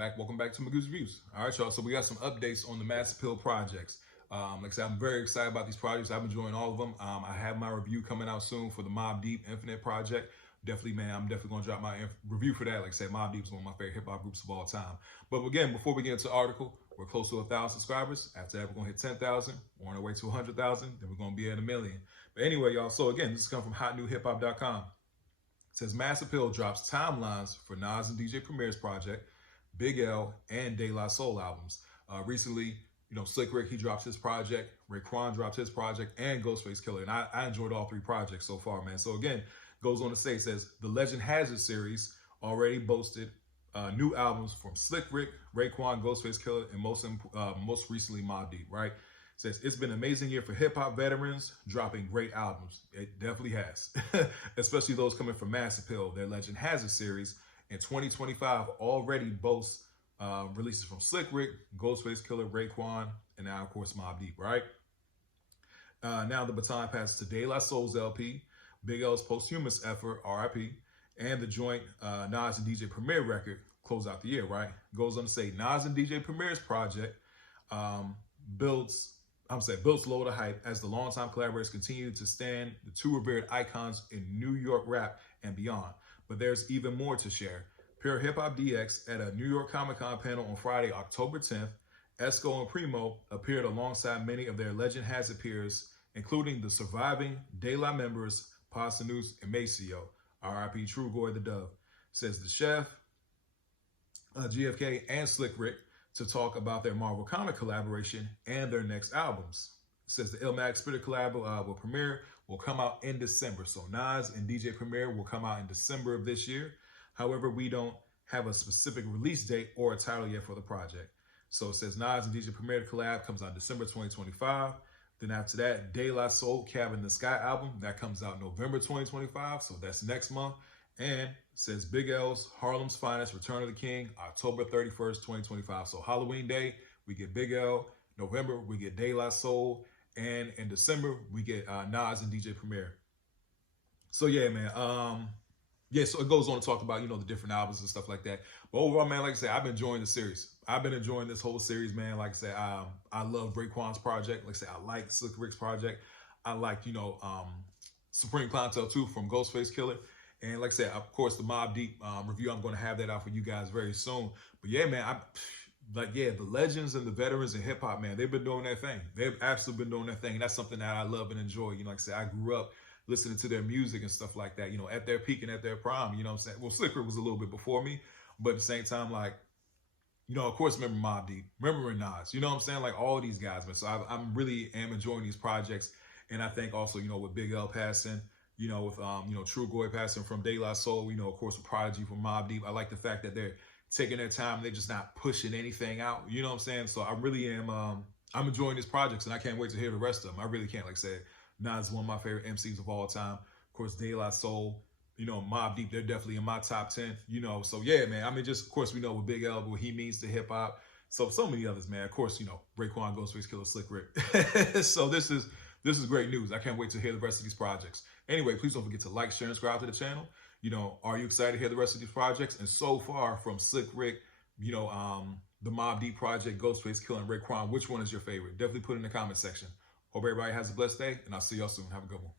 Welcome back to Magoo's Reviews. All right, y'all. So we got some updates on the Mass Appeal projects. Like I said, I'm very excited about these projects. I've been enjoying all of them. I have my review coming out soon for the Mobb Deep Infinite project. Definitely, man, I'm definitely gonna drop my review for that. Like I said, Mobb Deep is one of my favorite hip hop groups of all time. But again, before we get into the article, we're close to 1,000 subscribers. After that, we're gonna hit 10,000. We're on our way to 100,000. Then we're gonna be at 1 million. But anyway, y'all. So again, this is coming from HotNewHipHop.com. It says Mass Appeal drops timelines for Nas and DJ Premier's project, Big L, and De La Soul albums. Recently, Slick Rick, he dropped his project, Raekwon dropped his project, and Ghostface Killah. And I enjoyed all three projects so far, man. So again, goes on to say, says, the Legend Has It series already boasted new albums from Slick Rick, Raekwon, Ghostface Killah, and most recently Mobb Deep, right? Says, it's been an amazing year for hip-hop veterans dropping great albums. It definitely has, especially those coming from Mass Appeal. Their Legend Has It series in 2025 already boasts releases from Slick Rick, Ghostface Killah, Raekwon, and now, of course, Mobb Deep, right? Now the baton passes to De La Soul's LP, Big L's posthumous effort, RIP, and the joint Nas and DJ Premier record close out the year, right? Goes on to say, Nas and DJ Premier's project builds load of hype as the longtime collaborators continue to stand the two revered icons in New York rap and beyond. But there's even more to share. Pure Hip Hop DX at a New York Comic-Con panel on Friday, October 10th, Esco and Primo appeared alongside many of their Legend Has It peers, including the surviving De La members, Posdnuos and Maceo, RIP Trugoy the Dove. Says the Chef, GFK, and Slick Rick to talk about their Marvel comic collaboration and their next albums. It says the Illmatic Spitter collab will premiere will come out in December. So Nas and DJ Premier will come out in December of this year. However, we don't have a specific release date or a title yet for the project. So it says Nas and DJ Premier collab comes out December 2025. Then after that, De La Soul Cabin in the Sky album, that comes out November 2025. So that's next month. And it says Big L's Harlem's Finest, Return of the King, October 31st, 2025. So Halloween Day, we get Big L. November, we get De La Soul. And in December, we get Nas and DJ Premier. So yeah, man. So it goes on to talk about, the different albums and stuff like that. But overall, man, like I said, I've been enjoying the series. I've been enjoying this whole series, man. Like I said, I love Raekwon's project. Like I said, I like Slick Rick's project. I like, Supreme Clientele too from Ghostface Killah. And like I said, of course, the Mobb Deep review, I'm going to have that out for you guys very soon. But yeah, man, the legends and the veterans in hip hop, man, they've been doing that thing. They've absolutely been doing that thing. And that's something that I love and enjoy. Like I said, I grew up listening to their music and stuff like that, at their peak and at their prime, what I'm saying? Well, Slick Rick was a little bit before me, but at the same time, like, of course, remember Mobb Deep, remember Nas, what I'm saying? Like all these guys, man. So I'm really am enjoying these projects. And I think also, with Big L passing, with, Trugoy passing from De La Soul, of course, a Prodigy from Mobb Deep. I like the fact that they're taking their time. They're just not pushing anything out. You know what I'm saying? So I really am, I'm enjoying these projects and I can't wait to hear the rest of them. I really can't. Like I said, Nas is one of my favorite MCs of all time. Of course, De La Soul, Mobb Deep, they're definitely in my top 10, So yeah, man, I mean, just, of course, we know with Big L, what he means to hip hop. So many others, man. Of course, Raekwon, Ghostface Killah, Slick Rick. So this is great news. I can't wait to hear the rest of these projects. Anyway, please don't forget to like, share, and subscribe to the channel. Are you excited to hear the rest of these projects? And so far from Slick Rick, the Mobb Deep project, Ghostface Killah, and Raekwon, which one is your favorite? Definitely put it in the comment section. Hope everybody has a blessed day, and I'll see y'all soon. Have a good one.